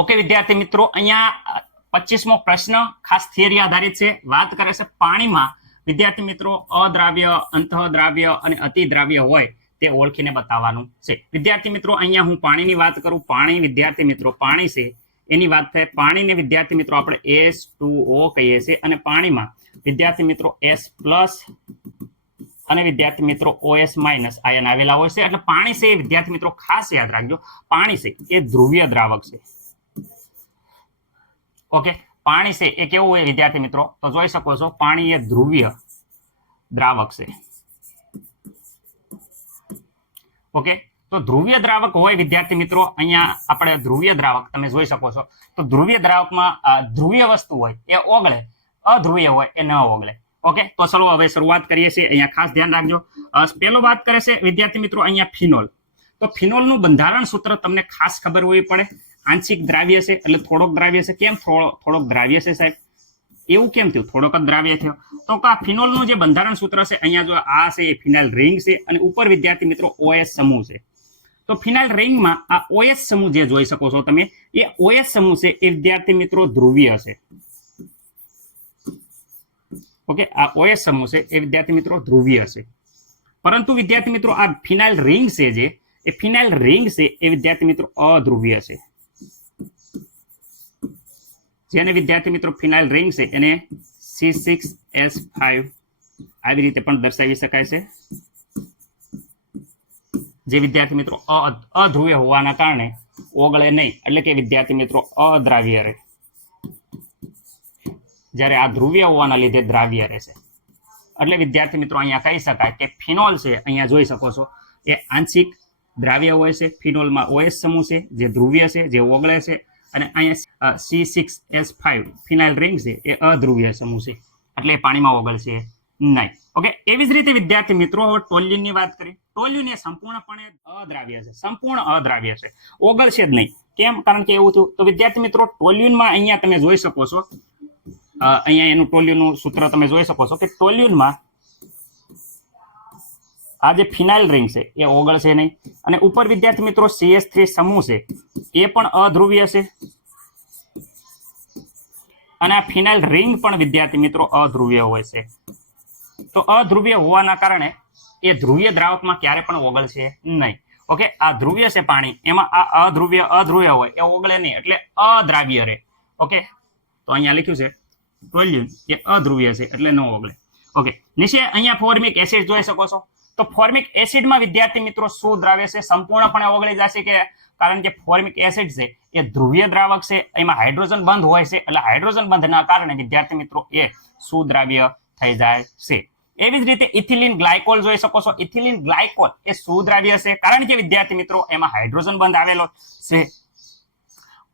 Okay વિદ્યાર્થી મિત્રો, અહીંયા 25મો પ્રશ્ન ખાસ થિયરી આધારિત છે. વાત કરે છે પાણીમાં વિદ્યાર્થી મિત્રો અદ્રાવ્ય, અંતઃદ્રાવ્ય અને અતિદ્રાવ્ય હોય તે ઓળખીને બતાવવાનું છે. વિદ્યાર્થી મિત્રો અહીંયા હું પાણીની વાત કરું. પાણી વિદ્યાર્થી મિત્રો પાણી છે એની વાત થાય. પાણીને વિદ્યાર્થી મિત્રો આપણે H2O કહીએ છીએ અને પાણીમાં વિદ્યાર્થી મિત્રો S+ અને વિદ્યાર્થી મિત્રો OS- આયન આવેલા હોય છે. એટલે પાણી છે એ વિદ્યાર્થી મિત્રો ખાસ યાદ રાખજો, પાણી છે એ ધ્રુવીય દ્રાવક છે. ઓકે, પાણી છે એ કેવું હોય વિદ્યાર્થી મિત્રો? તો જોઈ શકો છો પાણી એ ધ્રુવીય દ્રાવક છે. ઓકે, તો ધ્રુવીય દ્રાવક હોય વિદ્યાર્થી મિત્રો, અહીંયા આપણે ધ્રુવીય દ્રાવક તમે જોઈ શકો છો. તો ધ્રુવીય દ્રાવકમાં ધ્રુવીય વસ્તુ હોય એ ઓગળે, અધ્રુવીય હોય એ ન ઓગળે. ઓકે, તો ચલો હવે શરૂઆત કરીએ છીએ. અહીંયા ખાસ ધ્યાન રાખજો. પહેલો વાત કરે છે વિદ્યાર્થી મિત્રો અહીંયા ફિનોલ. તો ફિનોલનું બંધારણ સૂત્ર તમને ખાસ ખબર હોવી પડે. આંશિક દ્રાવ્ય છે એટલે થોડોક દ્રાવ્ય છે. કેમ થોડોક દ્રાવ્ય છે સાહેબ? એવું કેમ થયું થોડોક જ દ્રાવ્ય થયો? તો આ ફિનોલનું જે બંધારણ સૂત્ર છે અહીંયા જો આ છે એ ફિનાઇલ રિંગ છે અને ઉપર વિદ્યાર્થી મિત્રો OS સમૂહ છે. તો ફિનાઇલ રિંગમાં આ OS સમૂહ જે જોઈ શકો છો તમે, એ OS સમૂહ છે એ વિદ્યાર્થી મિત્રો ધ્રુવીય છે. ઓકે, આ OS સમૂહ છે એ વિદ્યાર્થી મિત્રો ધ્રુવીય છે. પરંતુ વિદ્યાર્થી મિત્રો આ ફિનાઇલ રિંગ છે જે એ ફિનાઇલ રિંગ છે એ વિદ્યાર્થી મિત્રો અધ્રુવીય છે. જેને વિદ્યાર્થી મિત્રો ફિનાઇલ રિંગ છે એને C6H5 આવી રીતે પણ દર્શાવી શકાય છે. જે વિદ્યાર્થી મિત્રો અધ્રુવીય હોવાના કારણે ઓગળે નહીં, એટલે કે વિદ્યાર્થી મિત્રો અદ્રાવ્ય રહે. જ્યારે આ ધ્રુવીય હોવાના લીધે દ્રાવ્ય રહેશે. એટલે વિદ્યાર્થી મિત્રો અહીંયા કહી શકાય કે ફિનોલ છે અહીંયા જોઈ શકો છો એ આંશિક દ્રાવ્ય હોય છે. ફિનોલમાં OS સમૂહ છે જે ધ્રુવીય છે, જે ઓગળે છે. અને અહીંયા C6H5 ફિનાઇલ રિંગ છે એ અધ્રુવીય સમૂહ છે, એટલે પાણીમાં ઓગળશે નહીં. ઓકે, એવી જ રીતે વિદ્યાર્થી મિત્રો હવે ટોલ્યુનની વાત કરીએ. ટોલ્યુન એ સંપૂર્ણપણે અદ્રાવ્ય છે, સંપૂર્ણ અદ્રાવ્ય છે, ઓગળશે જ નહીં. કેમ? કારણ કે એવું થયું. તો વિદ્યાર્થી મિત્રો ટોલ્યુનમાં અહીંયા તમે જોઈ શકો છો, અહીંયા એનું ટોલ્યુનનું સૂત્ર તમે જોઈ શકો છો કે ટોલ્યુનમાં આ જે ફિનાઇલ રિંગ છે એ ઓગળશે નહીં. અને ઉપર વિદ્યાર્થી મિત્રો CH3 સમૂહ છે એ પણ અધ્રુવીય છે. અને આ ફિનાઇલ રિંગ પણ વિદ્યાર્થી મિત્રો અધ્રુવીય હોય છે. તો અધ્રુવીય હોવાના કારણે એ ધ્રુવીય દ્રાવકમાં ક્યારે પણ ઓગળશે નહીં. ઓકે, આ ધ્રુવીય છે પાણી, એમાં આ અધ્રુવીય હોય એ ઓગળે નહીં, એટલે અદ્રાવ્ય રહે. ઓકે, તો અહીંયા લખ્યું છે ટોલ્યુન એ અધ્રુવીય છે એટલે ન ઓગળે. ઓકે, નીચે અહીંયા ફોર્મિક એસિડ જોઈ શકો છો. તો ફોર્મિક એસિડમાં વિદ્યાર્થી મિત્રો શું દ્રાવ્ય છે? સંપૂર્ણપણે ઓગળી જશે. કે કારણ કે ફોર્મિક એસિડ છે એ ધ્રુવીય દ્રાવક છે, એમાં હાઇડ્રોજન બંધ હોય છે. એટલે હાઇડ્રોજન બંધના કારણે વિદ્યાર્થી મિત્રો એ સુદ્રાવ્ય થઈ જાય છે. એવી જ રીતે ઇથિલિન ગ્લાયકોલ જોઈ શકો છો. ઇથિલિન ગ્લાયકોલ એ સુદ્રાવ્ય છે, કારણ કે વિદ્યાર્થી મિત્રો એમાં હાઇડ્રોજન બંધ આવેલો છે.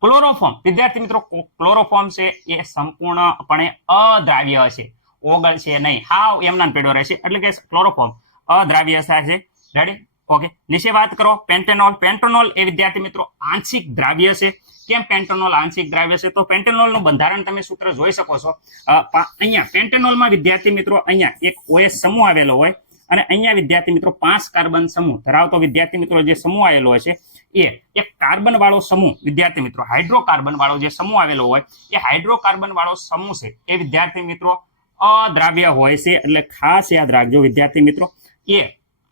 ક્લોરોફોર્મ વિદ્યાર્થી મિત્રો ક્લોરોફોર્મ છે એ સંપૂર્ણપણે અદ્રાવ્ય હશે, ઓગળશે નહીં, હાવ એમના પેડો રહેશે. એટલે કે ક્લોરોફોર્મ અદ્રાવ્ય છે. રેડી? ઓકે, નીચે વાત કરો પેન્ટેનોલ. પેન્ટેનોલ એ વિદ્યાર્થી મિત્રો આંશિક દ્રાવ્ય છે. કેમ પેન્ટેનોલ આંશિક દ્રાવ્ય છે? તો પેન્ટેનોલનું બંધારણ તમે સૂત્ર જોઈ શકો છો. અહીંયા પેન્ટેનોલમાં વિદ્યાર્થી મિત્રો અહીંયા એક OS સમૂહ આવેલો હોય અને અહીંયા વિદ્યાર્થી મિત્રો 5 કાર્બન સમૂહ ધરાવતો વિદ્યાર્થી મિત્રો જે સમૂહ આવેલો હોય છે એ એક કાર્બન વાળો સમૂહ વિદ્યાર્થી મિત્રો હાઇડ્રોકાર્બન વાળો જે સમૂહ આવેલો હોય એ હાઇડ્રોકાર્બન વાળો સમૂહ છે એ વિદ્યાર્થી મિત્રો અદ્રાવ્ય હોય છે. એટલે ખાસ યાદ રાખજો વિદ્યાર્થી મિત્રો, એ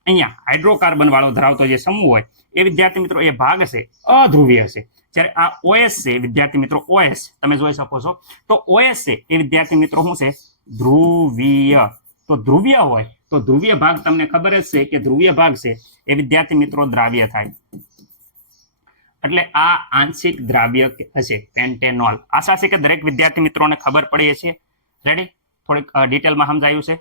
અહીંયા હાઇડ્રોકાર્બન વાળો ધરાવતો જે સમૂહ હોય એ વિદ્યાર્થી મિત્રો એ ભાગ છે અધ્રુવીય છે. જ્યારે આ OS છે વિદ્યાર્થી મિત્રો OS તમે જોઈ શકો છો. તો OS છે એ વિદ્યાર્થી મિત્રો શું છે? ધ્રુવીય. તો ધ્રુવીય હોય તો ધ્રુવીય ભાગ તમને ખબર જ છે કે ધ્રુવીય ભાગ છે એ વિદ્યાર્થી મિત્રો દ્રાવ્ય થાય. એટલે આ આંશિક દ્રાવ્ય હશે પેન્ટેનોલ. આશા છે કે દરેક વિદ્યાર્થી મિત્રોને ખબર પડી છે. રેડી? થોડીક ડિટેલમાં સમજાયું છે.